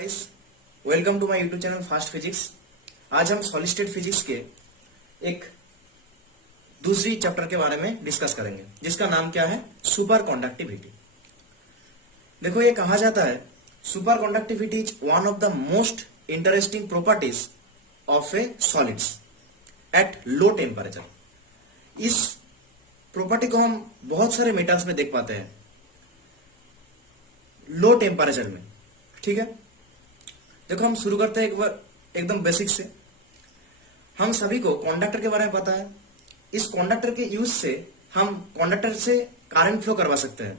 Guys, welcome to my YouTube channel Fast Physics. आज हम solid state physics के एक दूसरी चैप्टर के बारे में डिस्कस करेंगे, जिसका नाम क्या है, सुपर कंडक्टिविटी। देखो, ये कहा जाता है super conductivity is one of the most interesting properties of A solids at low temperature. इस प्रॉपर्टी को हम बहुत सारे मेटल्स में देख पाते हैं लो टेम्परेचर में। ठीक है, देखो हम शुरू करते हैं एक बार एकदम बेसिक से। हम सभी को कंडक्टर के बारे में पता है। इस कंडक्टर के यूज से हम कंडक्टर से करंट फ्लो करवा सकते हैं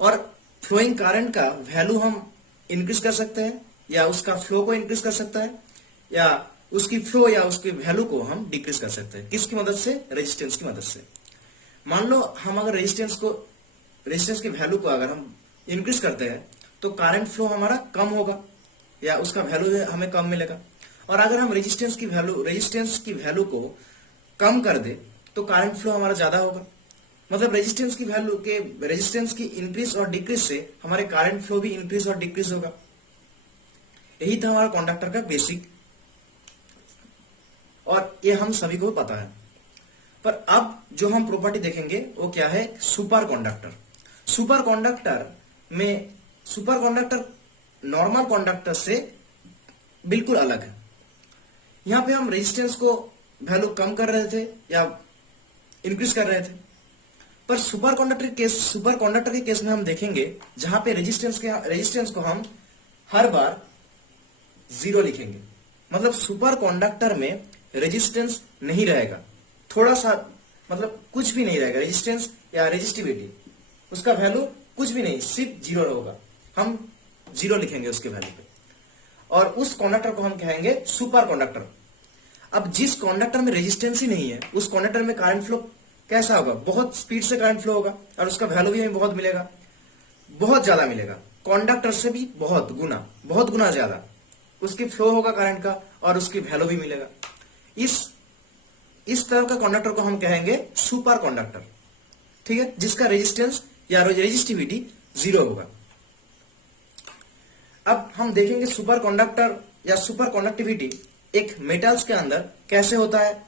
और फ्लोइंग करंट का वैल्यू हम इंक्रीज कर सकते हैं, या उसका फ्लो को इंक्रीज कर सकते हैं, या उसकी फ्लो या उसकी वैल्यू को हम डिक्रीज कर सकते हैं। किसकी मदद से? रेजिस्टेंस की मदद से। मान लो हम अगर रेजिस्टेंस की वैल्यू को अगर हम इंक्रीज करते हैं तो करंट फ्लो हमारा कम होगा या उसका वैल्यू हमें कम मिलेगा। और अगर हम रेजिस्टेंस की वैल्यू को कम कर दे तो करंट फ्लो हमारा ज्यादा होगा। मतलब रेजिस्टेंस की इंक्रीज और डिक्रीज से हमारे करंट फ्लो भी इंक्रीज और डिक्रीज होगा। यही था हमारा कंडक्टर का बेसिक, और ये हम सभी को पता है। पर अब जो हम प्रॉपर्टी देखेंगे वो क्या है? Super conductor. Super conductor normal conductor से बिल्कुल अलग है। यहां पे हम रेजिस्टेंस को वैल्यू कम कर रहे थे या इंक्रीज कर रहे थे, पर सुपर कंडक्टर के केस में हम देखेंगे जहां पे रेजिस्टेंस को हम हर बार 0 लिखेंगे। मतलब सुपर कंडक्टर में रेजिस्टेंस नहीं रहेगा, थोड़ा सा, मतलब कुछ भी नहीं रहेगा। रेजिस्टेंस या रेजिस्टिविटी उसका वैल्यू कुछ भी नहीं, सिर्फ 0 होगा। हम 0 लिखेंगे उसके वैल्यू पे, और उस कंडक्टर को हम कहेंगे सुपर कंडक्टर। अब जिस कंडक्टर में रेजिस्टेंस ही नहीं है उस कंडक्टर में करंट फ्लो कैसा होगा? बहुत स्पीड से करंट फ्लो होगा, और उसका वैल्यू भी हमें बहुत मिलेगा, बहुत ज्यादा मिलेगा। कंडक्टर से भी बहुत गुना ज्यादा उसकी फ्लो होगा करंट का, और उसकी वैल्यू भी मिलेगा। इस तरह का कंडक्टर को हम कहेंगे सुपर कंडक्टर। ठीक है, जिसका रेजिस्टेंस या रेजिस्टिविटी 0 होगा। अब हम देखेंगे सुपर कंडक्टर या सुपर कंडक्टिविटी एक मेटल्स के अंदर कैसे होता है,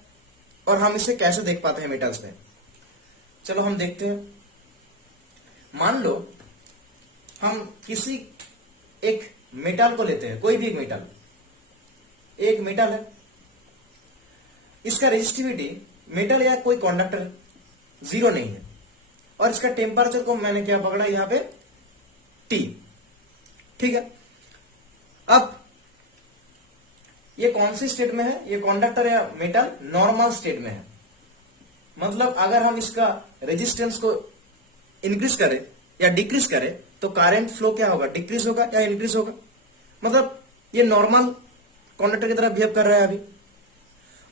और हम इसे कैसे देख पाते हैं मेटल्स में। चलो हम देखते हैं। मान लो हम किसी एक मेटल को लेते हैं, कोई भी एक मेटल है। इसका रेजिस्टिविटी, मेटल या कोई कंडक्टर, 0 नहीं है, और इसका टेम्परेचर को मैंने क्या पकड़ा यहां पे? T। ठीक है, अब ये कौन सी स्टेट में है? ये कंडक्टर या मेटल नॉर्मल स्टेट में है। मतलब अगर हम इसका रेजिस्टेंस को इंक्रीज करें या डिक्रीज करें तो करंट फ्लो क्या होगा? डिक्रीज होगा या इंक्रीज होगा? मतलब ये नॉर्मल कंडक्टर की तरह बिहेव कर रहा है अभी।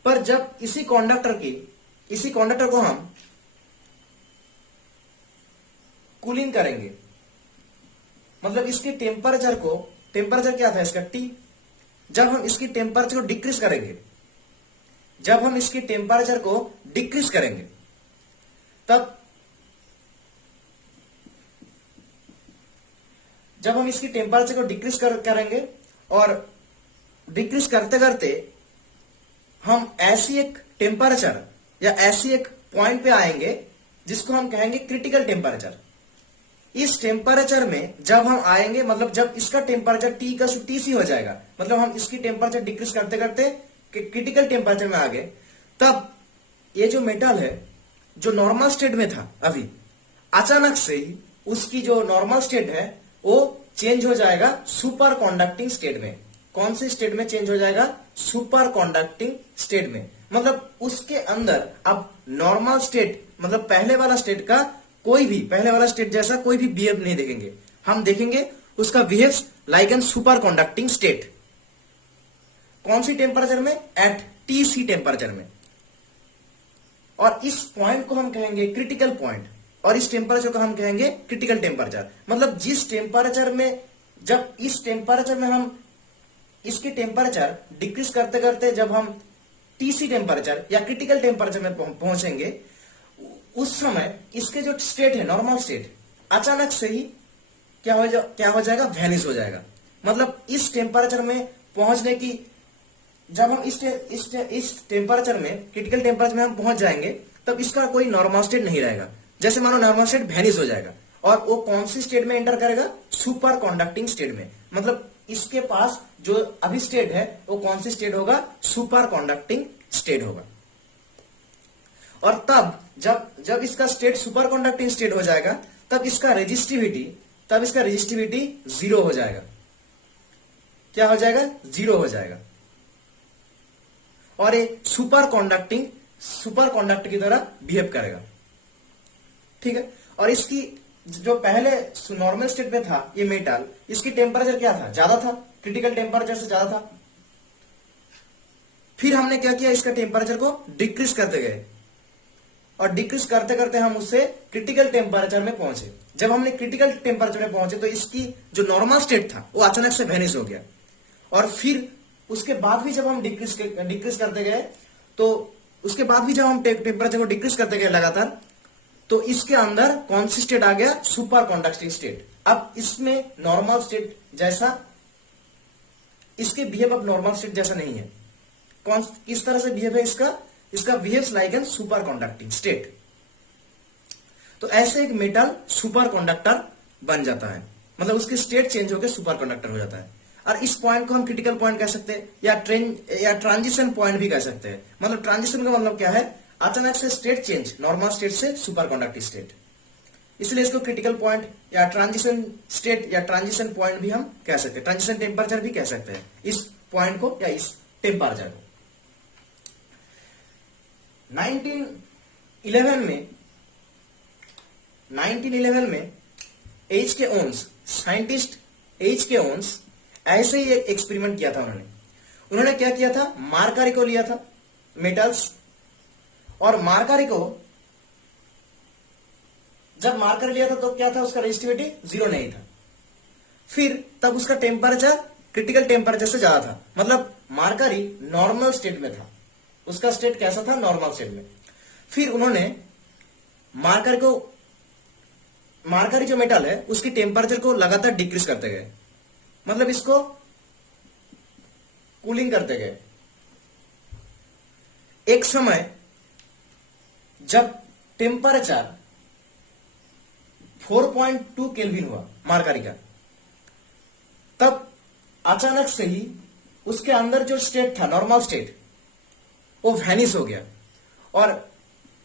पर जब इसी कंडक्टर को हम कूलिंग करेंगे, मतलब इसके टेम्परेचर क्या था इसका? T। जब हम इसकी टेम्परेचर को डिक्रीज करेंगे, तब जब हम इसकी टेम्परेचर को डिक्रीज करेंगे और डिक्रीज करते करते हम ऐसी एक टेम्परेचर या ऐसी एक पॉइंट पे आएंगे जिसको हम कहेंगे क्रिटिकल टेम्परेचर। इस टेम्परेचर में जब हम आएंगे, मतलब जब इसका टेम्परेचर T हो जाएगा, मतलब हम इसकी टेम्परेचर डिक्रीज करते करते क्रिटिकल टेम्परेचर में आ गए, तब ये जो मेटल है जो नॉर्मल स्टेट में था अभी, अचानक से ही उसकी जो नॉर्मल स्टेट है वो चेंज हो जाएगा सुपर कंडक्टिंग स्टेट में। कौन सी स्टेट में चेंज हो जाएगा? सुपर कंडक्टिंग स्टेट में। मतलब उसके अंदर अब नॉर्मल स्टेट, मतलब पहले वाला स्टेट जैसा कोई भी बिहेव नहीं देखेंगे। हम देखेंगे उसका behaves like an super conducting state. कौन सी टेम्परेचर में? एट TC टेम्परेचर में। और इस पॉइंट को हम कहेंगे क्रिटिकल पॉइंट, और इस टेम्परेचर को हम कहेंगे क्रिटिकल टेम्परेचर। मतलब जिस टेम्परेचर में, जब इस टेम्परेचर में हम इसके टेम्परेचर डिक्रीज करते करते जब हम TC टेम्परेचर या क्रिटिकल टेम्परेचर में पहुंचेंगे, उस समय इसके जो स्टेट है, नॉर्मल स्टेट, अचानक से ही क्या हो जाएगा? वैनिश हो जाएगा। मतलब इस टेम्परेचर में पहुंचने की, जब हम इस टेम्परेचर में, क्रिटिकल टेम्परेचर में हम पहुंच जाएंगे, तब इसका कोई नॉर्मल स्टेट नहीं रहेगा। जैसे मानो नॉर्मल स्टेट वैनिश हो जाएगा, और वो कौन सी स्टेट में एंटर करेगा? सुपर कंडक्टिंग स्टेट में। मतलब इसके पास जो अभी स्टेट है वो कौन सी स्टेट होगा? सुपर कंडक्टिंग स्टेट होगा। और तब जब इसका स्टेट सुपर कंडक्टिंग स्टेट हो जाएगा, तब इसका रेजिस्टिविटी 0 हो जाएगा। क्या हो जाएगा? 0 हो जाएगा। और ये सुपर कंडक्टर की तरह बिहेव करेगा। ठीक है। और इसकी जो पहले नॉर्मल स्टेट में था ये मेटल, इसकी टेम्परेचर क्या था? ज्यादा था, क्रिटिकल टेम्परेचर से ज्यादा था। फिर हमने क्या किया? इसका टेम्परेचर को डिक्रीज करते गए, और डिक्रीज करते करते हम उससे क्रिटिकल टेम्परेचर में पहुंचे। जब हमने क्रिटिकल टेम्परेचर में पहुंचे तो इसकी जो नॉर्मल स्टेट था वो अचानक से वैनिश हो गया। और फिर उसके बाद भी जब हम डिक्रीज करते गए, तो उसके बाद भी जब हम टेम्परेचर को डिक्रीज करते गए लगातार, तो इसके अंदर कौन सी स्टेट आ गया? Super conducting state. अब इसमें नॉर्मल स्टेट जैसा, इसके बिहेव अब नॉर्मल स्टेट जैसा नहीं है। किस तरह से बिहेव है इसका behaves like an super conducting state. तो ऐसे एक मेटल सुपर कंडक्टर बन जाता है, मतलब उसकी स्टेट चेंज होकर सुपर कंडक्टर हो जाता है। और इस पॉइंट को हम क्रिटिकल पॉइंट कह सकते हैं, या ट्रांजिशन पॉइंट भी कह सकते हैं। मतलब ट्रांजिशन का मतलब क्या है? अचानक से स्टेट चेंज, नॉर्मल स्टेट से सुपर कंडक्टिव स्टेट। इसलिए इसको क्रिटिकल पॉइंट या ट्रांजिशन स्टेट या ट्रांजिशन पॉइंट भी हम कह सकते हैं, ट्रांजिशन टेम्परेचर भी कह सकते हैं इस पॉइंट को या इस टेम्परेचर को। 1911 में एच के ओन्स, साइंटिस्ट एच के ओन्स ऐसे ही एक एक्सपेरिमेंट किया था। उन्होंने क्या किया था? मार्करी को लिया था, मेटल्स, और मार्करी को जब मार्कर लिया था तो क्या था? उसका रेजिस्टिविटी 0 नहीं था। फिर तब उसका टेम्परेचर क्रिटिकल टेम्परेचर से ज्यादा था। मतलब मार्करी नॉर्मल स्टेट में था, उसका स्टेट कैसा था? नॉर्मल स्टेट में। फिर उन्होंने मार्करी जो मेटल है उसकी टेम्परेचर को लगातार डिक्रीज करते गए, मतलब इसको कूलिंग करते गए। एक समय जब टेम्परेचर 4.2 केल्विन हुआ मार्करी का, तब अचानक से ही उसके अंदर जो स्टेट था, नॉर्मल स्टेट, वो वैनिश हो गया। और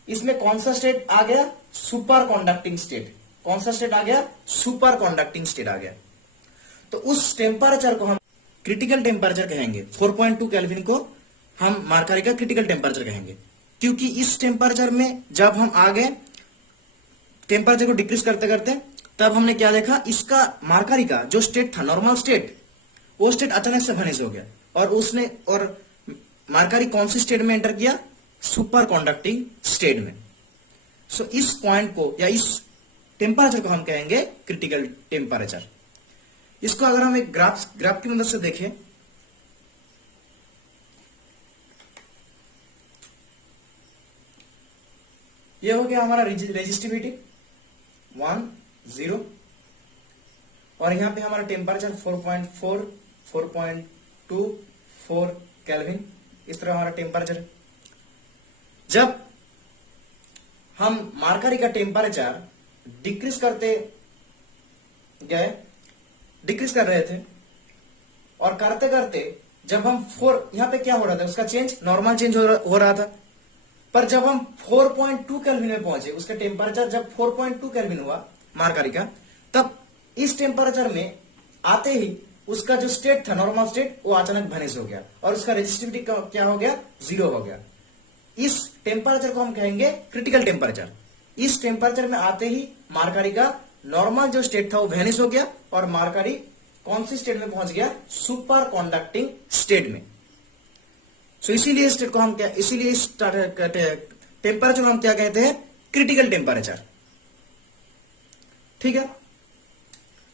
इसमें कौन सा स्टेट आ गया? Super conducting state. कौन सा स्टेट आ गया? सुपर कंडक्टिंग स्टेट आ गया। तो उस टेम्परेचर को हम क्रिटिकल टेम्परेचर कहेंगे। 4.2 केल्विन को हम मार्करी का क्रिटिकल टेम्परेचर कहेंगे, क्योंकि इस टेम्परेचर में जब हम आ गए टेम्परेचर को डिक्रीज करते करते, तब हमने क्या देखा? इसका मार्करी का जो स्टेट था, नॉर्मल स्टेट, वो स्टेट अचानक से वैनिश हो गया। और मार्करी कौन सी स्टेट में एंटर किया? सुपर कंडक्टिंग स्टेट में। सो इस पॉइंट को या इस टेम्परेचर को हम कहेंगे क्रिटिकल टेम्परेचर। इसको अगर हम एक ग्राफ की मदद से देखें, यह हो गया हमारा रेजिस्टिविटी 1 0, और यहां पे हमारा टेम्परेचर 4.4 4.2 4 केल्विन। इस तरह हमारा टेम्परेचर। जब हम मार्करी का टेम्परेचर डिक्रीज कर रहे थे, और करते करते जब हम 4, यहां पे क्या हो रहा था? उसका चेंज, नॉर्मल चेंज हो रहा था। पर जब हम 4.2 केल्विन में पहुंचे, उसका टेम्परेचर जब 4.2 केल्विन हुआ मार्करी का, तब इस टेम्परेचर में आते ही उसका जो स्टेट था, नॉर्मल स्टेट, वो अचानक वैनिश हो गया, और उसका रेजिस्टिविटी क्या हो गया? 0 हो गया। इस टेम्परेचर को हम कहेंगे क्रिटिकल टेम्परेचर। इस टेम्परेचर में आते ही मार्करी का नॉर्मल जो स्टेट था वो वैनिश हो गया, और मार्करी कौन सी स्टेट में पहुंच गया? सुपर कंडक्टिंग स्टेट में। सो इसीलिए इस टेम्परेचर को हम क्या कहते हैं? Critical temperature. ठीक है।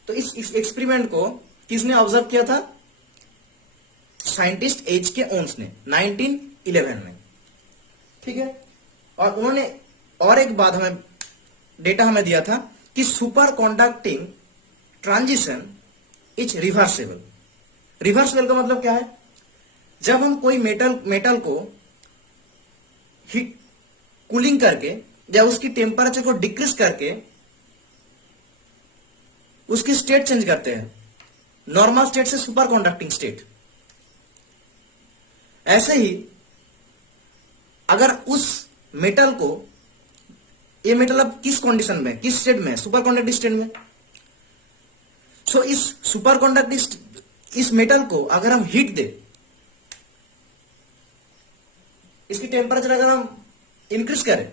तो इस एक्सपेरिमेंट को किसने ऑब्जर्व किया था? साइंटिस्ट एच के ओन्स ने 1911 में। ठीक है। और उन्होंने और एक बात डेटा हमें दिया था कि super conducting transition is reversible. Reverse well का मतलब क्या है? जब हम कोई मेटल को हीट कूलिंग करके या उसकी टेम्परेचर को डिक्रीज करके उसकी स्टेट चेंज करते हैं, नॉर्मल स्टेट से सुपर कंडक्टिंग स्टेट। ऐसे ही अगर उस मेटल को, ये मेटल अब किस कंडीशन में, किस स्टेट में, सुपर कंडक्टिंग स्टेट में, सो इस सुपर कंडक्टिंग इस मेटल को अगर हम हीट दे, इसकी टेम्परेचर अगर हम इंक्रीज करें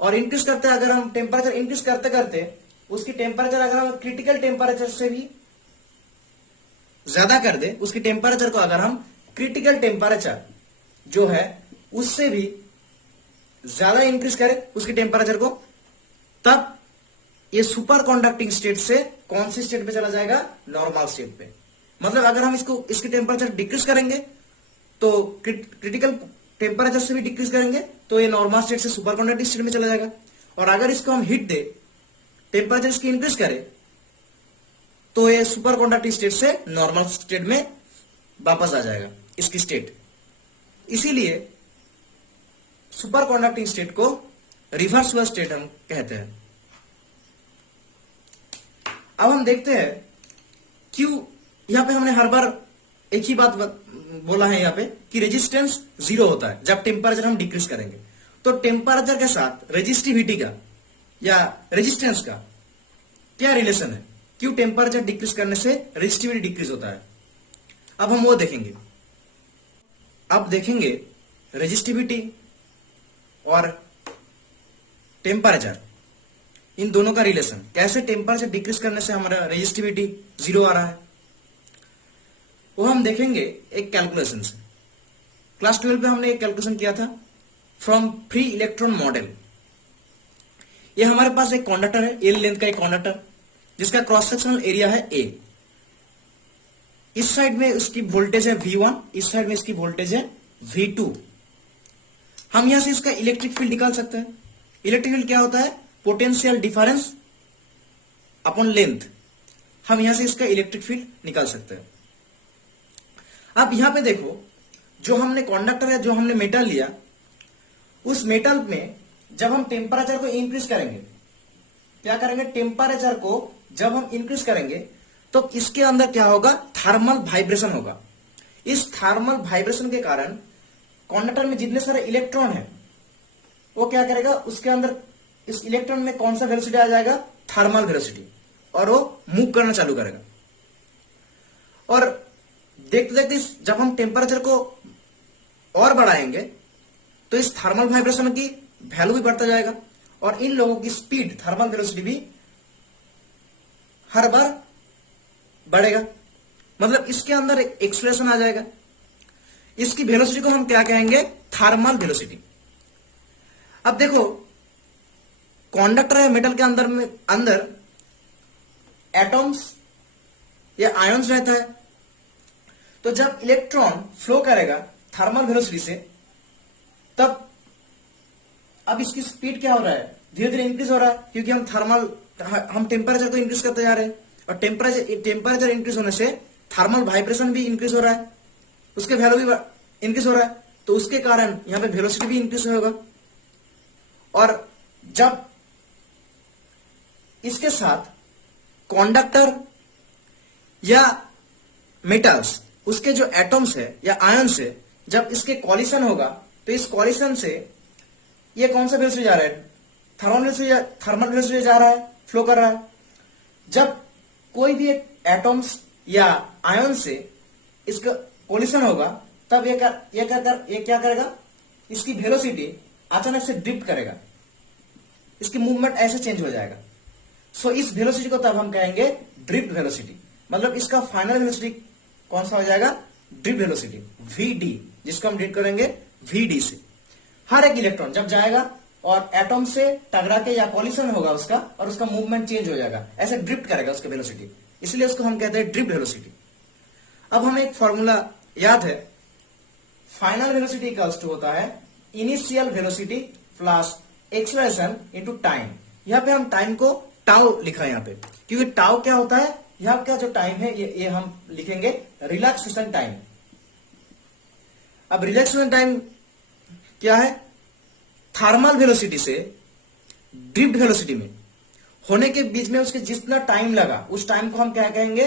और इंक्रीज करते अगर हम टेम्परेचर इंक्रीज करते करते उसकी टेम्परेचर अगर हम क्रिटिकल टेम्परेचर से भी ज्यादा कर दे, उसकी टेम्परेचर को अगर हम क्रिटिकल टेम्परेचर जो है उससे भी ज्यादा इंक्रीज करें उसकी टेम्परेचर को, तब ये सुपर कंडक्टिंग स्टेट से कौन सी स्टेट पे चला जाएगा? नॉर्मल स्टेट पे। मतलब अगर हम इसकी टेम्परेचर डिक्रीज करेंगे तो क्रिटिकल टेम्परेचर से भी डिक्रीज करेंगे तो ये नॉर्मल स्टेट से सुपर कंडक्टिंग स्टेट में चला जाएगा। और अगर इसको हम हीट दे, टेम्परेचर इसकी इंक्रीज करें तो ये सुपर कंडक्टिंग स्टेट से नॉर्मल स्टेट में वापस आ जाएगा इसकी स्टेट। इसीलिए सुपर कंडक्टिंग स्टेट को रिवर्सिबल स्टेट हम कहते हैं। अब हम देखते हैं क्यों यहां पे हमने हर बार एक ही बात बोला है यहां पे कि रेजिस्टेंस जीरो होता है जब टेम्परेचर हम डिक्रीज करेंगे। तो टेम्परेचर के साथ रेजिस्टिविटी का या रेजिस्टेंस का क्या रिलेशन है? क्यों टेम्परेचर डिक्रीज करने से रेजिस्टिविटी डिक्रीज होता है? अब हम वो देखेंगे। अब देखेंगे रेजिस्टिविटी और टेम्परेचर, इन दोनों का रिलेशन, कैसे टेम्परेचर डिक्रीज करने से हमारा रेजिस्टिविटी जीरो आ रहा है, वो हम देखेंगे एक कैलकुलेशन से। क्लास 12 में हमने एक कैलकुलेशन किया था फ्रॉम फ्री इलेक्ट्रॉन मॉडल। ये हमारे पास एक कंडक्टर है, एल लेंथ का एक कंडक्टर जिसका क्रॉस सेक्शनल एरिया है ए। इस साइड में उसकी वोल्टेज है V1, इस साइड में इसकी वोल्टेज है V2। हम यहां से इसका इलेक्ट्रिक फील्ड निकाल सकते हैं। इलेक्ट्रिक फील्ड क्या होता है? Potential difference upon length. हम यहां से इसका इलेक्ट्रिक फील्ड निकाल सकते हैं। अब यहां पे देखो, जो हमने कंडक्टर है, जो हमने मेटल लिया, उस मेटल में जब हम टेम्परेचर को इंक्रीज करेंगे, क्या करेंगे? टेम्परेचर को जब हम इंक्रीज करेंगे तो इसके अंदर क्या होगा? थर्मल वाइब्रेशन होगा। इस थर्मल वाइब्रेशन के कारण कंडक्टर में जितने सारे इलेक्ट्रॉन है वो क्या करेगा? उसके अंदर इस इलेक्ट्रॉन में कौन सा वेलोसिटी आ जाएगा? थर्मल वेलोसिटी, और वो मूव करना चालू करेगा। और देखते देखते जब हम टेम्परेचर को और बढ़ाएंगे तो इस थर्मल वाइब्रेशन की वैल्यू भी बढ़ता जाएगा और इन लोगों की स्पीड, थर्मल वेलोसिटी भी हर बार बढ़ेगा। मतलब इसके अंदर एक एक्सप्रेशन आ जाएगा। इसकी वेलोसिटी को हम क्या कहेंगे? Thermal velocity. अब देखो, कंडक्टर है मेटल के अंदर एटॉम्स या आयंस रहता है। तो जब इलेक्ट्रॉन फ्लो करेगा थर्मल वेलोसिटी से, तब अब इसकी स्पीड क्या हो रहा है? धीरे धीरे इंक्रीज हो रहा है, क्योंकि हम टेम्परेचर को इंक्रीज करते जा रहे हैं। और टेम्परेचर इंक्रीज होने से थर्मल वाइब्रेशन भी इंक्रीज हो रहा है, उसके वैल्यू भी इंक्रीज हो रहा है। तो उसके कारण यहां पे वेलोसिटी भी इंक्रीज होगा। और जब इसके साथ कंडक्टर या मेटल्स, उसके जो एटॉम्स है या आयंस है, जब इसके कॉलिशन होगा तो इस कॉलिशन से ये कौन सा वेलोसिटी जा रहा है? थर्मल वेलोसिटी जा रहा है, फ्लो कर रहा है। जब कोई भी एक एटॉम्स या आयन से इसका कॉलिशन होगा, तब ये क्या करेगा? इसकी वेलोसिटी अचानक से ड्रिफ्ट करेगा, इसकी मूवमेंट ऐसे चेंज हो जाएगा। सो इस वेलोसिटी को तब हम कहेंगे ड्रिफ्ट वेलोसिटी। मतलब इसका फाइनल वेलोसिटी कौन सा हो जाएगा? ड्रिफ्ट वेलोसिटी, Vd, जिसको हम डिनोट करेंगे Vd से। हर एक इलेक्ट्रॉन जब जाएगा और एटॉम से टकरा के या कॉलिशन होगा उसका, और उसका मूवमेंट चेंज हो जाएगा, ऐसे ड्रिफ्ट करेगा उसका वेलोसिटी, इसलिए उसको हम कहते हैं ड्रिफ्ट वेलोसिटी। अब हमें एक फॉर्मूला याद है, फाइनल वेलोसिटी इक्वल्स टू होता है initial velocity plus acceleration into time. यहां पे हम टाइम को टाउ लिखा है यहां पे, क्योंकि टाउ क्या होता है? यहां का जो टाइम है ये हम लिखेंगे रिलैक्सेशन टाइम। अब रिलैक्सेशन टाइम क्या है? थर्मल वेलोसिटी से ड्रिफ्ट वेलोसिटी में होने के बीच में उसके जितना टाइम लगा उस टाइम को हम क्या कहेंगे?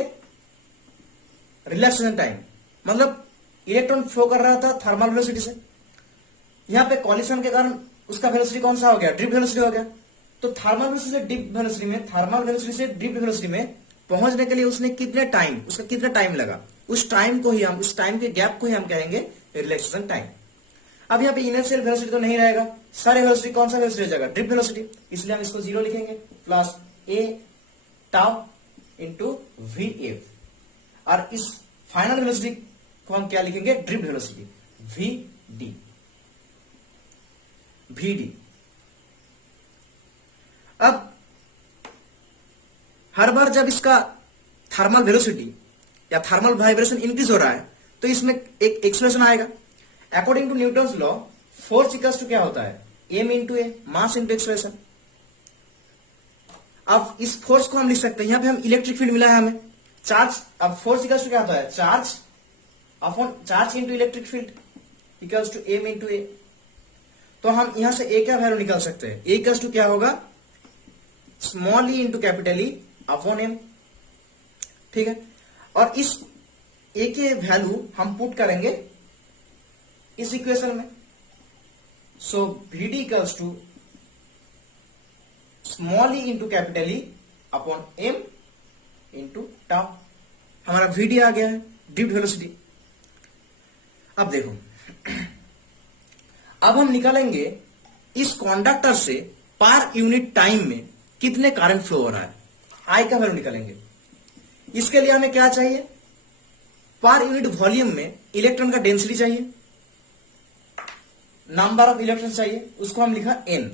Relaxation time. मतलब इलेक्ट्रॉन फ्लो कर रहा था थर्मल वेलोसिटी से, यहां पे कॉलिशन के कारण उसका वेलोसिटी कौन सा हो गया? ड्रिफ्ट वेलोसिटी हो गया। तो थर्मल वेलोसिटी से ड्रिफ्ट वेलोसिटी में, थर्मल वेलोसिटी से ड्रिफ्ट वेलोसिटी में पहुंचने के लिए उसने उसका कितना टाइम लगा, उस टाइम के गैप को ही हम कहेंगे रिलैक्सेशन टाइम। अब यहाँ पे इनर्शियल वेलोसिटी तो नहीं रहेगा, सारे वेलोसिटी कौन सा वेलोसिटी हो जाएगा? Drift velocity. इसलिए हम इसको 0 लिखेंगे plus a tau into v f. और इस फाइनल वेलोसिटी को हम क्या लिखेंगे? Drift velocity v d. अब हर बार जब इसका थर्मल वेलोसिटी या थर्मल वाइब्रेशन इंक्रीज हो रहा है तो इसमें एक एक्सप्रेशन आएगा। According to Newton's law, force equals to क्या होता है? M into a, mass into expression. अब इस फोर्स को हम लिख सकते हैं, यहां पे हम इलेक्ट्रिक फील्ड मिला है हमें, चार्ज। अब फोर्स इक्वल्स टू क्या होता है? Charge upon charge into electric field equals to M into A. तो हम यहां से ए का वैल्यू निकाल सकते हैं। ए इक्वल्स टू क्या होगा? Small e into capital E upon m. ठीक है, और इस ए के वैल्यू हम पुट करेंगे इस इक्वेशन में। So v d equals to small e into capital E upon m into tau. हमारा वी डी आ गया है, ड्रिफ्ट वेलोसिटी। अब देखो, अब हम निकालेंगे इस कंडक्टर से पर यूनिट टाइम में कितने करंट फ्लो हो रहा है। आई का वैल्यू निकालेंगे। इसके लिए हमें क्या चाहिए? पर यूनिट वॉल्यूम में इलेक्ट्रॉन का डेंसिटी चाहिए, नंबर ऑफ इलेक्ट्रॉन्स चाहिए, उसको हम लिखा n।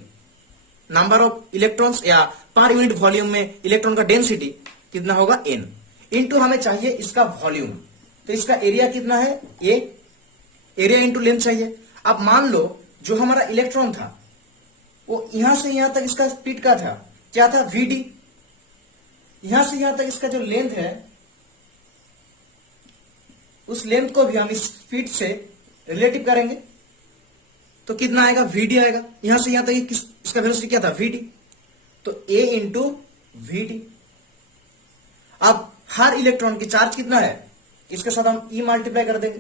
नंबर ऑफ इलेक्ट्रॉन्स या पर यूनिट वॉल्यूम में इलेक्ट्रॉन का डेंसिटी कितना होगा? n। इंटू हमें चाहिए इसका वॉल्यूम, तो इसका एरिया कितना है? a। एरिया इंटू लेंथ चाहिए। अब मान लो जो हमारा इलेक्ट्रॉन था वो यहां से यहां तक इसका स्पीड का था, क्या था? vd। यहां से यहां तक इसका जो लेंथ है उस लेंथ को भी हम इस स्पीड से रिलेटिव करेंगे तो कितना आएगा? vd आएगा। यहां से यहां तक इसका वेलोसिटी क्या था? vd। तो a इंटू vd। अब हर इलेक्ट्रॉन की चार्ज कितना है? इसके साथ हम e मल्टीप्लाई कर देंगे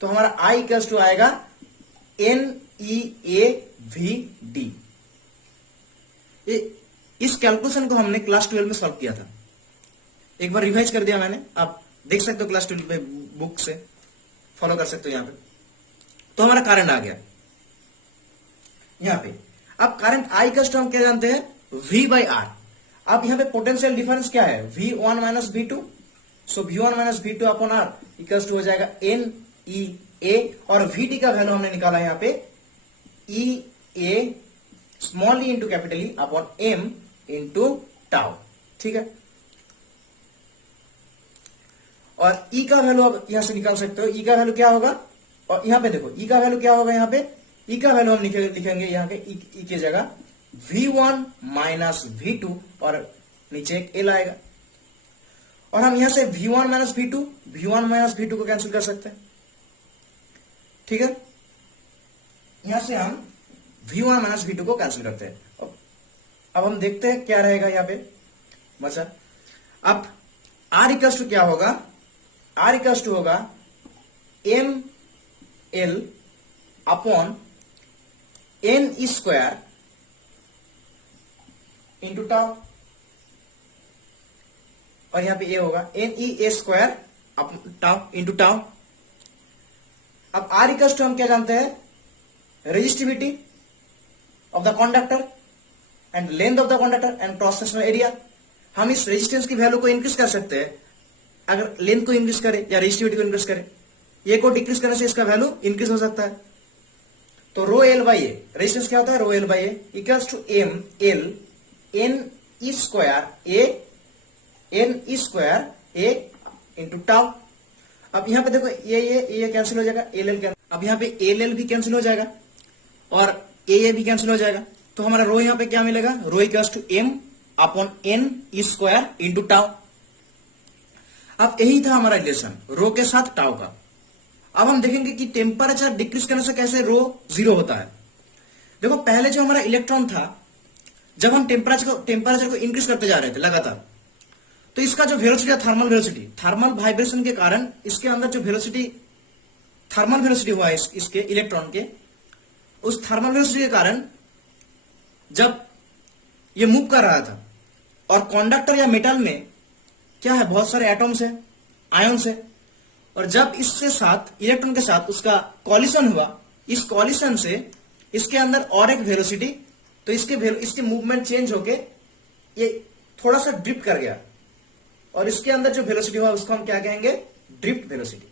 तो हमारा I इक्वल्स टू आएगा NEAVD। इस कैलकुलेशन को हमने क्लास 12 में सॉल्व किया था, एक बार रिवाइज कर दिया मैंने, आप देख सकते हो क्लास 12 में, बुक से फॉलो कर सकते हो यहां पे। तो हमारा करंट आ गया यहां पे। अब करंट I इक्वल्स टू हम क्या जानते हैं? V by R। अब यहां पे पोटेंशियल डिफरेंस क्या है? V1 minus V2। So V1 minus V2 upon R equals to हो जाएगा NEA। और VD का वैल्यू हमने निकाला यहां पे EA small e into capital E upon M into tau. ठीक है, और E का वैल्यू अब यहां से निकाल सकते हो। E का वैल्यू क्या होगा? और यहां पे देखो E का वैल्यू क्या होगा? यहां पे E का वैल्यू हम लिखेंगे यहां पे E की जगह V1 माइनस V2 और नीचे एक L आएगा। और हम यहां से V1 माइनस V2 को कैंसिल कर सकते हैं। ठीक है, यहां से हम V1 माइनस V2 को कैंसिल करते हैं। अब हम देखते हैं क्या रहेगा यहां पे बचा। अब R इक्वल्स टू क्या होगा? R इक्वल्स टू होगा ML upon N square into tau, और यहां पे ये होगा NEA square tau into tau. अब R इक्वल्स टू हम क्या जानते हैं? Resistivity of the conductor and length of the conductor and cross sectional area. हम इस रेजिस्टेंस की वैल्यू को इंक्रीज कर सकते हैं अगर लेंथ को इंक्रीज करें या रेजिस्टिविटी को इंक्रीज करें। ये को डिक्रीज करने से इसका वैल्यू इंक्रीज हो सकता है। तो rho l by a, resistance क्या होता है? Rho l by a equals to m l n e square a into tau. अब यहां पे देखो ये कैंसिल हो जाएगा, एल एल। अब यहां पे एल एल भी कैंसिल हो जाएगा और ए भी कैंसिल हो जाएगा। तो हमारा रो यहां पे क्या मिलेगा? Rho equals to M upon N square into tau. अब यही था हमारा रिलेशन रो के साथ टाउ का। अब हम देखेंगे कि टेम्परेचर डिक्रीज करने से कैसे रो जीरो होता है। देखो पहले जो हमारा इलेक्ट्रॉन था, जब हम टेम्परेचर को इंक्रीज करते जा रहे थे लगातार, तो इसका जो वेलोसिटी है थर्मल वाइब्रेशन के कारण इसके अंदर जो थर्मल वेलोसिटी हुआ है इसके इलेक्ट्रॉन के, उस थर्मल वेलोसिटी के कारण जब ये मूव कर रहा था, और कंडक्टर या मेटल में क्या है, बहुत सारे एटम्स है, आयन्स है, और जब इससे साथ इलेक्ट्रॉन के साथ उसका कॉलिशन हुआ, इस कॉलिशन से इसके अंदर और एक वेलोसिटी, तो इसके मूवमेंट चेंज होके ये थोड़ा सा ड्रिफ्ट कर गया, और इसके अंदर जो वेलोसिटी हुआ उसको हम क्या कहेंगे, ड्रिफ्ट वेलोसिटी।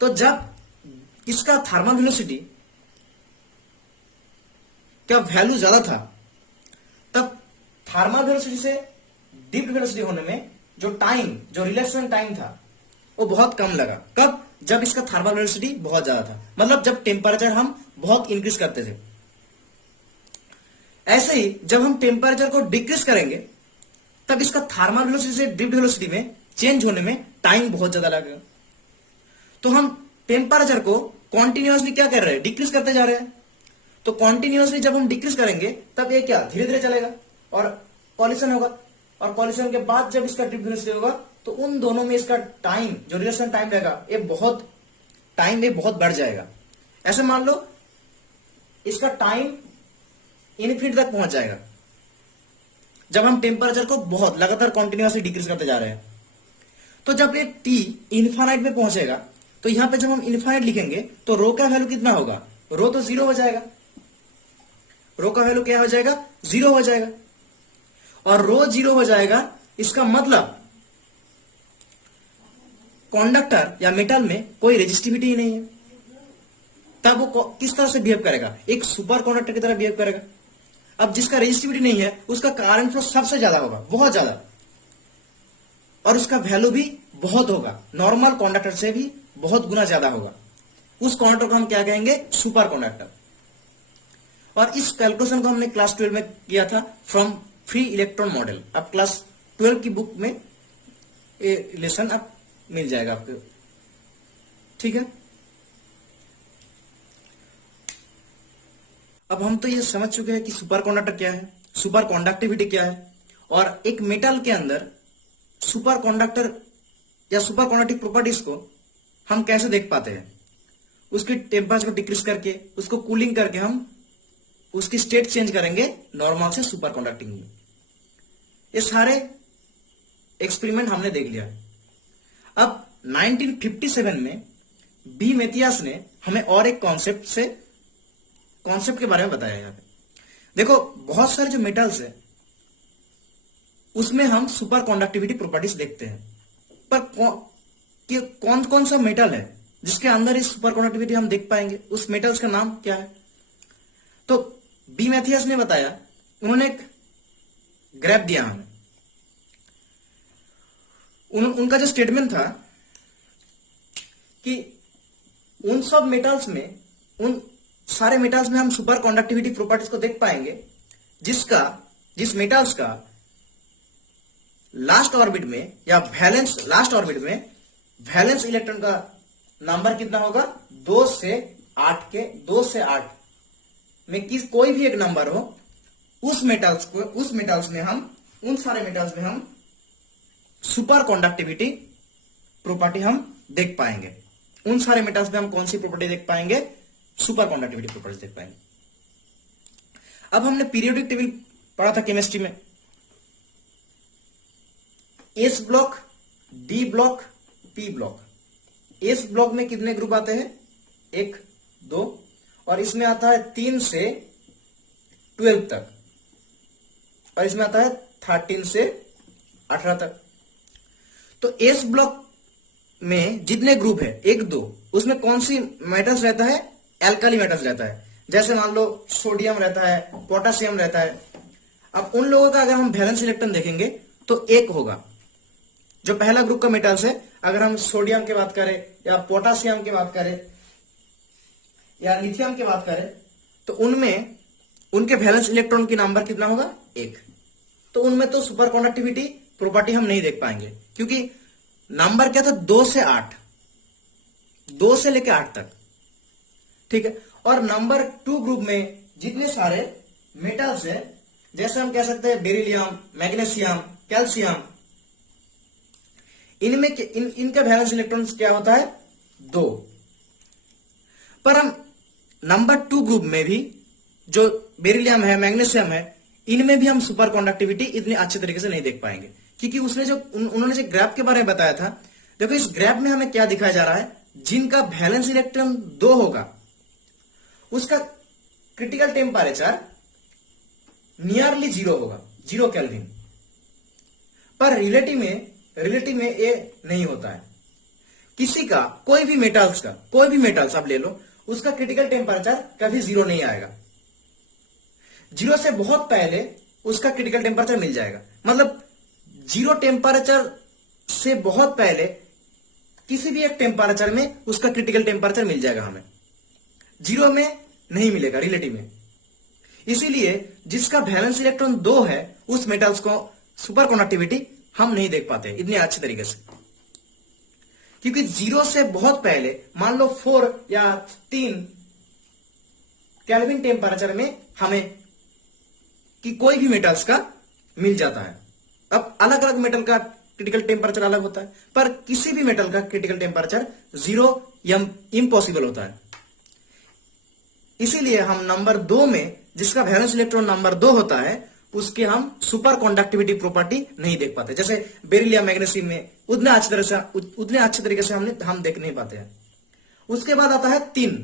तो जब इसका थर्मल वेलोसिटी का वैल्यू ज्यादा था, तब थर्मल वेलोसिटी से ड्रिफ्ट वेलोसिटी होने में जो रिलेक्शन टाइम था वो बहुत कम लगा। कब? जब इसका थर्मल वेलोसिटी बहुत ज्यादा था, मतलब जब टेम्परेचर हम बहुत इंक्रीज करते थे। ऐसे ही जब हम टेम्परेचर को डिक्रीज करेंगे, तब इसका थर्मल वेलोसिटी से ड्रिफ्ट वेलोसिटी में चेंज होने में टाइम बहुत ज्यादा लगेगा। तो हम टेम्परेचर को कॉन्टिन्यूअसली क्या कर रहे हैं, डिक्रीज करते जा रहे हैं। तो कॉन्टिन्यूअसली जब हम डिक्रीज करेंगे, तब ये क्या धीरे धीरे चलेगा और कॉलिशन होगा, और कॉलिशन के बाद जब इसका ड्रिफ्ट वेलोसिटी होगा, तो उन दोनों में इसका टाइम, जो रिलेशन टाइम रहेगा, ये बहुत बढ़ जाएगा। ऐसे मान लो इसका टाइम इनफिनिटी तक पहुंच जाएगा जब हम टेम्परेचर को बहुत लगातार कॉन्टिन्यूअसली डिक्रीज करते जा रहे हैं। तो जब ये टी इनफाइनाइट में पहुंचेगा, तो यहां पे जब हम इनफाइनाइट लिखेंगे तो रो का वैल्यू कितना होगा, रो तो जीरो हो जाएगा, रो का वैल्यू क्या हो जाएगा, जीरो हो जाएगा। और रो जीरो हो जाएगा, इसका मतलब कंडक्टर या मेटल में कोई रेजिस्टिविटी ही नहीं है। तब वो किस तरह से बिहेव करेगा, एक सुपर कंडक्टर की तरह बिहेव करेगा। अब जिसका रेजिस्टिविटी नहीं है, उसका करंट फ्लो सबसे ज्यादा होगा, बहुत ज्यादा, और उसका वैल्यू भी बहुत होगा, नॉर्मल कंडक्टर से भी बहुत गुना ज्यादा होगा। उस कंडक्टर को हम क्या कहेंगे, सुपर कंडक्टर। और इस कैलकुलेशन को हमने क्लास 12 में किया था फ्रॉम फ्री इलेक्ट्रॉन मॉडल। अब क्लास 12 की बुक में ये रिलेशन आप मिल जाएगा आपको, ठीक है। अब हम तो ये समझ चुके हैं कि सुपर कंडक्टर क्या है, सुपर कंडक्टिविटी क्या है, और एक मेटल के अंदर सुपर कंडक्टर या सुपर कंडक्टिव प्रॉपर्टीज को हम कैसे देख पाते हैं। उसकी टेम्परेचर को डिक्रीज करके, उसको कूलिंग करके हम उसकी स्टेट चेंज करेंगे नॉर्मल से सुपर कंडक्टिंग में। ये सारे एक्सपेरिमेंट हमने देख लिया। अब 1957 में बी मेथियास ने हमें और एक कॉन्सेप्ट के बारे में बताया। यहाँ पे देखो, बहुत सारे जो मेटल्स है उसमें हम सुपर कंडक्टिविटी प्रॉपर्टीज देखते हैं, पर कौन कौन सा मेटल है जिसके अंदर इस सुपर कंडक्टिविटी हम देख पाएंगे, उस मेटल्स का नाम क्या है। तो बी मैथियस ने बताया, उन्होंने एक ग्राफ दिया हमें। उनका जो स्टेटमेंट था कि उन सब मेटल्स में, उन सारे मेटल्स में हम सुपर कंडक्टिविटी प्रॉपर्टीज को देख पाएंगे जिस मेटल्स का लास्ट ऑर्बिट में या लास्ट ऑर्बिट में वैलेंस इलेक्ट्रॉन का नंबर कितना होगा, 2 से 8 में कोई भी एक नंबर हो, उन सारे मेटल्स में हम सुपर कंडक्टिविटी प्रॉपर्टी हम देख पाएंगे। उन सारे मेटल्स में हम कौन सी प्रॉपर्टी देख पाएंगे, सुपर कंडक्टिविटी प्रॉपर्टीज देख पाएंगे। अब हमने पीरियोडिक टेबल पढ़ा था केमिस्ट्री में, S block, D block, P block. S block में कितने ग्रुप आते हैं, 1, 2, और इसमें आता है 3 से 12 तक, और इसमें आता है 13 से 18 तक। तो एस ब्लॉक में जितने ग्रुप है 1, 2, उसमें कौन सी मेटल्स रहता है, एल्काली मेटल्स रहता है। जैसे मान लो सोडियम रहता है, पोटेशियम रहता है। अब उन लोगों का अगर हम वैलेंस इलेक्ट्रॉन देखेंगे तो 1 होगा। जो पहला ग्रुप का मेटल्स है, अगर हम सोडियम की बात करें या पोटेशियम की बात करें या लिथियम की बात करें, तो उनमें उनके वैलेंस इलेक्ट्रॉन की नंबर कितना होगा, 1। तो उनमें तो सुपर कंडक्टिविटी प्रॉपर्टी हम नहीं देख पाएंगे, क्योंकि नंबर क्या था, 2 से 8, 2 से लेकर 8 तक, ठीक है। और नंबर 2 ग्रुप में जितने सारे मेटल्स है, जैसे हम कह सकते हैं बेरिलियम, मैग्नीशियम, कैल्शियम, इनमें इनका वैलेंस इलेक्ट्रॉन्स क्या होता है, 2। पर हम नंबर 2 ग्रुप में भी जो बेरिलियम है, मैग्नीशियम है, इनमें भी हम सुपर कंडक्टिविटी इतनी अच्छे तरीके से नहीं देख पाएंगे, क्योंकि उसने जो उन्होंने जो ग्राफ के बारे में बताया था, देखो इस ग्राफ में हमें क्या दिखाया जा रहा है, जिनका वैलेंस इलेक्ट्रॉन 2 होगा उसका क्रिटिकल टेम्परेचर नियरली 0 होगा, 0 केल्विन। पर रिलेटिव में ये नहीं होता है। किसी का कोई भी मेटल्स आप ले लो, उसका क्रिटिकल टेम्परेचर कभी 0 नहीं आएगा। 0 से बहुत पहले उसका क्रिटिकल टेम्परेचर मिल जाएगा, मतलब 0 टेम्परेचर से बहुत पहले किसी भी एक टेम्परेचर में उसका क्रिटिकल टेम्परेचर मिल जाएगा हमें, 0 में नहीं मिलेगा रिलेटिव में। इसीलिए जिसका वैलेंस इलेक्ट्रॉन 2 है, उस मेटल्स को सुपर कंडक्टिविटी हम नहीं देख पाते इतने अच्छे तरीके से, क्योंकि 0 से बहुत पहले मान लो 4 या 3 केल्विन टेम्परेचर में हमें कि कोई भी मेटल्स का मिल जाता है। अब अलग अलग मेटल का क्रिटिकल टेम्परेचर अलग होता है, पर किसी भी मेटल का क्रिटिकल टेम्परेचर 0 इम्पॉसिबल होता है। इसीलिए हम नंबर 2 में जिसका वैलेंस इलेक्ट्रॉन नंबर 2 होता है, उसके हम सुपर कंडक्टिविटी प्रॉपर्टी नहीं देख पाते। जैसे बेरिलियम, मैग्नीशियम में उतने अच्छे तरीके से हम देख नहीं पाते हैं। उसके बाद आता है 3,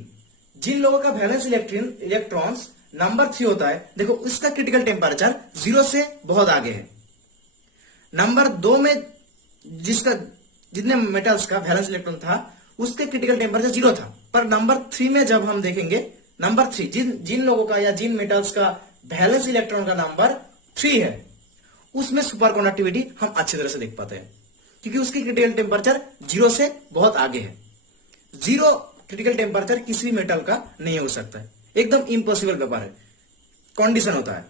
जिन लोगों का वैलेंस इलेक्ट्रॉन्स नंबर 3 होता है, देखो इसका क्रिटिकल टेम्परेचर 0 से बहुत आगे है। नंबर 2 में जितने मेटल्स का वैलेंस इलेक्ट्रॉन था, उसके क्रिटिकल टेम्परेचर 0 था। पर नंबर 3 में जब हम देखेंगे, नंबर 3 जिन लोगों का या जिन मेटल्स का वैलेंस इलेक्ट्रॉन का नंबर 3 है, उसमें सुपर कंडक्टिविटी हम अच्छी तरह से देख पाते हैं, क्योंकि उसकी क्रिटिकल टेम्परेचर 0 से बहुत आगे है। 0 क्रिटिकल टेम्परेचर किसी भी मेटल का नहीं हो सकता है, एकदम इम्पॉसिबल व्यापार है, कंडीशन होता है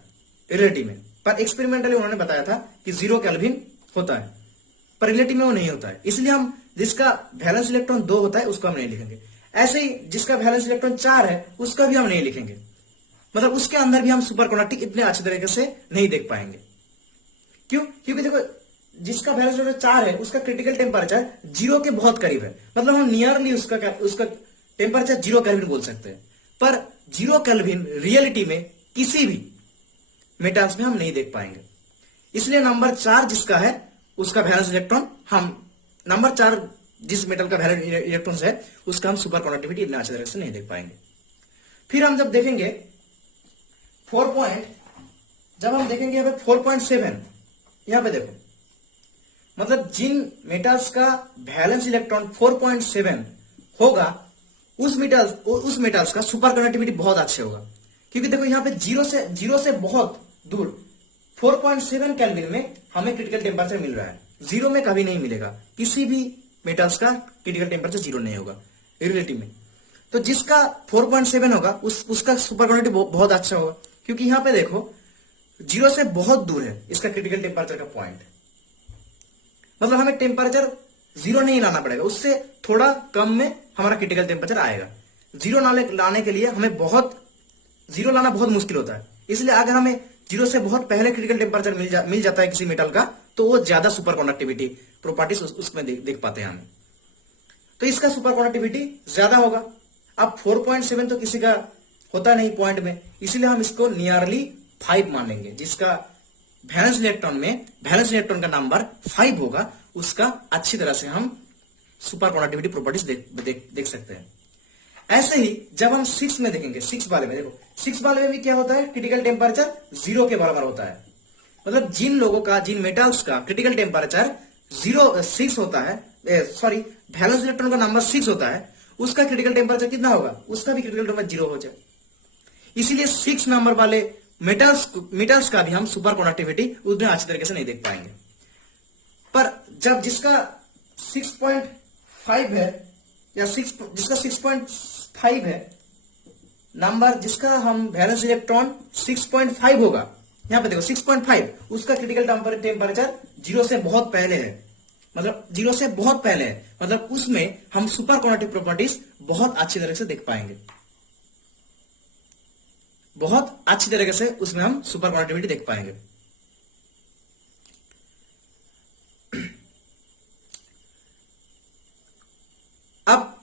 रिलेटिव में। पर एक्सपेरिमेंटली उन्होंने बताया था कि 0 केल्विन होता है, पर रिलेटिव में वो नहीं होता है। इसलिए हम जिसका वैलेंस इलेक्ट्रॉन 2 होता है उसको हम नहीं लिखेंगे। ऐसे ही जिसका वैलेंस इलेक्ट्रॉन 4 है, उसका भी हम नहीं लिखेंगे, मतलब उसके अंदर भी हम सुपर कंडक्टिव इतने अच्छे तरीके से नहीं देख पाएंगे। क्यों? क्योंकि देखो जिसका वैलेंस इलेक्ट्रॉन 4 है, उसका क्रिटिकल टेम्परेचर 0 के बहुत करीब है, मतलब हम नियरली उसका टेम्परेचर 0 केल्विन बोल सकते हैं। पर 0 केल्विन रियलिटी में किसी भी मेटल्स में हम नहीं देख पाएंगे। इसलिए नंबर 4 जिसका है, उसका वैलेंस इलेक्ट्रॉन हम नंबर 4 जिस मेटल का वैलेंस इलेक्ट्रॉन है, उसका हम सुपर कंडक्टिविटी इतने अच्छे तरीके से नहीं देख पाएंगे। फिर हम जब देखेंगे 4 पॉइंट, जब हम देखेंगे यहां पे 4.7, यहां पे देखो, मतलब जिन मेटल्स का वैलेंस इलेक्ट्रॉन 4.7 होगा, उस मेटल्स का सुपर कंडक्टिविटी बहुत अच्छे होगा। क्योंकि देखो यहां पे 0 से बहुत दूर 4.7 केल्विन में हमें क्रिटिकल टेम्परेचर मिल रहा है, 0 में कभी नहीं मिलेगा। किसी भी मेटल्स का क्रिटिकल टेम्परेचर 0 नहीं होगा रिलेटिव में। तो जिसका 4.7 होगा, उसका सुपर कंडक्टिविटी बहुत अच्छा होगा, क्योंकि यहां पे देखो 0 से बहुत दूर है इसका क्रिटिकल टेम्परेचर का पॉइंट, मतलब हमें टेम्परेचर 0 नहीं लाना पड़ेगा, उससे थोड़ा कम में हमारा क्रिटिकल टेम्परेचर आएगा। 0 लाने के लिए हमें 0 लाना बहुत मुश्किल होता है। इसलिए अगर हमें 0 से बहुत पहले क्रिटिकल टेम्परेचर मिल जाता है किसी मेटल का, तो वो ज्यादा सुपर कंडक्टिविटी प्रॉपर्टीज उसमें देख पाते हैं हमें। तो इसका सुपर कंडक्टिविटी ज्यादा होगा। अब 4.7 तो किसी का होता नहीं पॉइंट में, इसलिए हम इसको नियरली 5 मान लेंगे। जिसका वैलेंस इलेक्ट्रॉन का नंबर 5 होगा, उसका अच्छी तरह से हम सुपर कंडक्टिविटी प्रॉपर्टीज देख सकते हैं। ऐसे ही जब हम 6 में देखेंगे, 6 वाले में देखो, 6 वाले में भी क्या होता है, क्रिटिकल टेम्परेचर 0 के बराबर होता है। मतलब जिन मेटल्स का क्रिटिकल टेम्परेचर 6 होता है, वैलेंस इलेक्ट्रॉन का नंबर 6 होता है, उसका क्रिटिकल टेम्परेचर कितना होगा, उसका भी क्रिटिकल टेम्परेचर 0 हो जाए। इसीलिए 6 नंबर वाले मेटल्स का भी हम सुपर कंडक्टिविटी उतने अच्छे तरीके से नहीं देख पाएंगे। पर जब जिसका 6.5 है या जिसका 6.5 है नंबर, जिसका हम वैलेंस इलेक्ट्रॉन 6.5 होगा, यहां पे देखो 6.5, उसका क्रिटिकल टेम्परेचर 0 से बहुत पहले है, मतलब 0 से बहुत पहले है, मतलब उसमें हम सुपर कंडक्टिव प्रॉपर्टीज बहुत अच्छी तरह से देख पाएंगे, बहुत अच्छी तरीके से उसमें हम सुपर कंडक्टिविटी देख पाएंगे। अब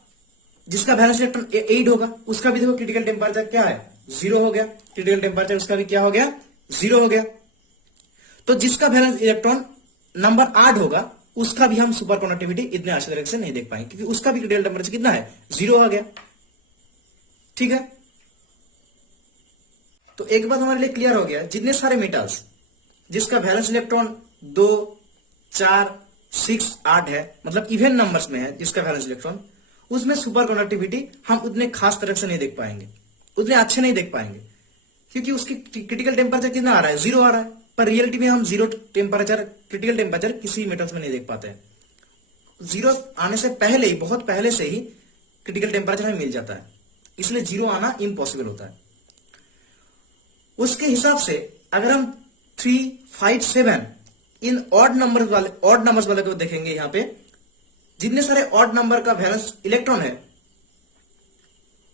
जिसका वैलेंस इलेक्ट्रॉन 8 होगा, उसका भी देखो क्रिटिकल टेम्परेचर क्या है, 0 हो गया, क्रिटिकल टेम्परेचर उसका भी क्या हो गया, 0 हो गया। तो जिसका वैलेंस इलेक्ट्रॉन नंबर 8 होगा, उसका भी हम सुपर कंडक्टिविटी इतने अच्छे तरीके से नहीं देख पाएंगे, क्योंकि उसका भी क्रिटिकल टेम्परेचर कितना है, 0 हो गया। ठीक है, तो एक बात हमारे लिए क्लियर हो गया, जितने सारे मेटल्स जिसका वैलेंस इलेक्ट्रॉन 2, 4, 6, 8 है, मतलब इवन नंबर्स में है जिसका वैलेंस इलेक्ट्रॉन, उसमें सुपर कंडक्टिविटी हम उतने खास तरह से नहीं देख पाएंगे, उतने अच्छे नहीं देख पाएंगे, क्योंकि उसकी क्रिटिकल टेम्परेचर कितना आ रहा है, 0 आ रहा है। पर रियलिटी में हम 0 टेम्परेचर, क्रिटिकल टेम्परेचर किसी मेटल्स में नहीं देख पाते हैं। 0 आने से पहले ही, बहुत पहले से ही क्रिटिकल टेम्परेचर हमें मिल जाता है, इसलिए 0 आना इम्पॉसिबल होता है। उसके हिसाब से अगर हम 3, 5, 7 इन ऑड नंबर्स वाले को देखेंगे, यहां पे जितने सारे ऑड नंबर का वैलेंस इलेक्ट्रॉन है,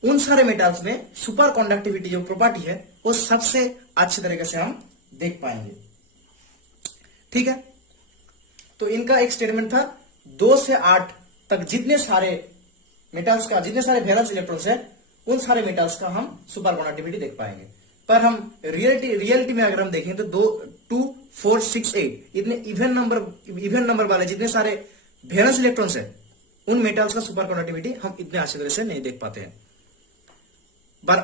उन सारे मेटल्स में सुपर कंडक्टिविटी जो प्रॉपर्टी है वो सबसे अच्छे तरीके से हम देख पाएंगे। ठीक है, तो इनका एक स्टेटमेंट था, 2 से 8 तक जितने सारे मेटल्स का, जितने सारे वैलेंस इलेक्ट्रॉन्स है, उन सारे मेटल्स का हम सुपर कंडक्टिविटी देख पाएंगे। पर हम रियलिटी में अगर हम देखें तो 2, 4, 6, 8 इतने इवन नंबर वाले जितने सारे वैलेंस इलेक्ट्रॉन्स है, उन मेटल्स का सुपर कंडक्टिविटी हम इतने अच्छे तरह से नहीं देख पाते हैं। पर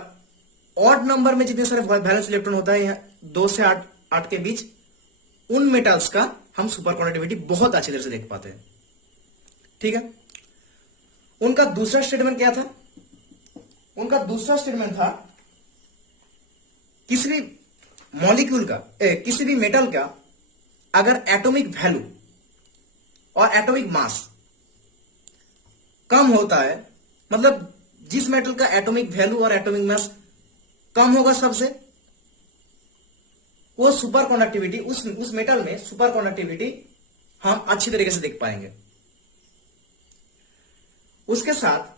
ऑड नंबर में जितने सारे वैलेंस इलेक्ट्रॉन होता है 2 से 8 के बीच, उन मेटल्स का हम सुपर कंडक्टिविटी बहुत अच्छी तरह से देख पाते हैं। ठीक है, उनका दूसरा स्टेटमेंट क्या था, उनका दूसरा स्टेटमेंट था, किसी भी मॉलिक्यूल का, किसी भी मेटल का अगर एटॉमिक वैल्यू और एटॉमिक मास कम होता है, मतलब जिस मेटल का एटॉमिक वैल्यू और एटॉमिक मास कम होगा सबसे, वो सुपर कंडक्टिविटी, उस मेटल में सुपर कंडक्टिविटी हम अच्छी तरीके से देख पाएंगे। उसके साथ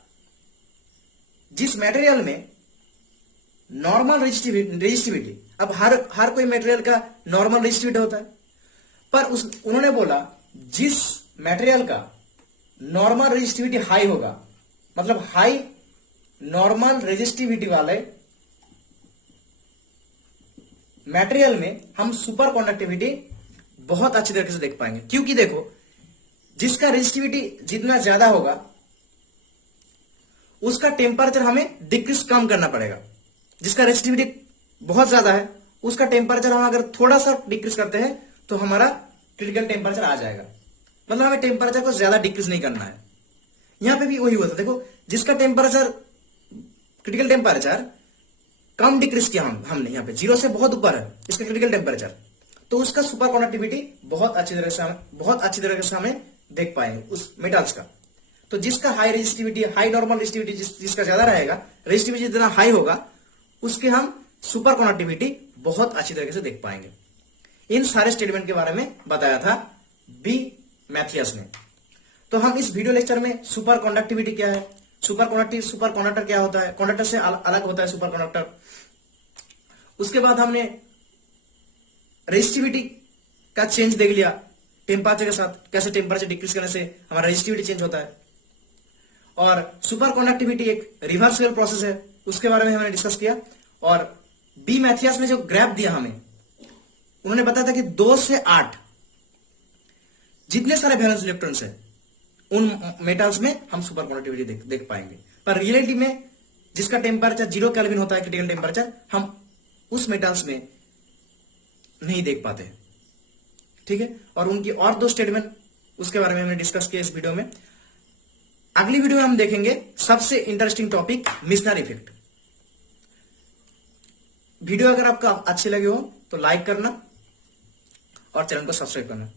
जिस मटेरियल में नॉर्मल रेजिस्टिविटी, अब हर कोई मटेरियल का नॉर्मल रेजिस्टिविटी होता है, पर उन्होंने बोला जिस मटेरियल का नॉर्मल रेजिस्टिविटी हाई होगा, मतलब हाई नॉर्मल रेजिस्टिविटी वाले मटेरियल में हम सुपर कंडक्टिविटी बहुत अच्छी तरीके से देख पाएंगे। क्योंकि देखो, जिसका रेजिस्टिविटी जितना ज्यादा होगा, उसका टेम्परेचर हमें डिक्रीज कम करना पड़ेगा। जिसका रेजिस्टिविटी बहुत ज्यादा है, उसका टेम्परेचर हम अगर थोड़ा सा डिक्रीज करते हैं तो हमारा क्रिटिकल टेम्परेचर आ जाएगा, मतलब हमें टेम्परेचर को ज्यादा डिक्रीज नहीं करना है। यहां पे भी वही होता है, देखो जिसका टेम्परेचर, क्रिटिकल टेम्परेचर कम डिक्रीज किया हमने, यहां पे 0 से बहुत ऊपर है इसका क्रिटिकल टेम्परेचर, तो उसका सुपर कंडक्टिविटी बहुत अच्छी तरह से हमें देख पाएंगे उस मेटल्स का। तो जिसका high resistivity, high normal resistivity जिसका ज्यादा रहेगा, रेजिस्टिविटी जितना हाई होगा, उसके हम सुपर कंडक्टिविटी बहुत अच्छी तरीके से देख पाएंगे। इन सारे स्टेटमेंट के बारे में बताया था बी मैथियस ने। तो हम इस वीडियो लेक्चर में सुपर कंडक्टिविटी क्या है, सुपर कंडक्टर क्या होता है, कंडक्टर से अलग होता है सुपर कंडक्टर, उसके बाद हमने रेजिस्टिविटी का चेंज देख लिया, टेम्परेचर के साथ कैसे टेम्परेचर डिक्रीज करने से हमारा रेजिस्टिविटी चेंज होता है, और सुपर कंडक्टिविटी एक रिवर्सिबल प्रोसेस है, उसके बारे में हमने डिस्कस किया। और बी मैथियस ने जो ग्राफ दिया हमें, उन्होंने बताया था कि 2 से 8 जितने सारे वैलेंस इलेक्ट्रॉन्स है, उन मेटल्स में हम सुपर कंडक्टिविटी देख पाएंगे। पर रियलिटी में जिसका टेम्परेचर 0 केल्विन होता है क्रिटिकल टेम्परेचर, हम उस मेटल्स में नहीं देख पाते। ठीक है, और उनकी और 2 स्टेटमेंट, उसके बारे में हमने डिस्कस किया इस वीडियो में। अगली वीडियो में हम देखेंगे सबसे इंटरेस्टिंग टॉपिक, मिशनर इफेक्ट। वीडियो अगर आपका अच्छे लगे हो तो लाइक करना और चैनल को सब्सक्राइब करना।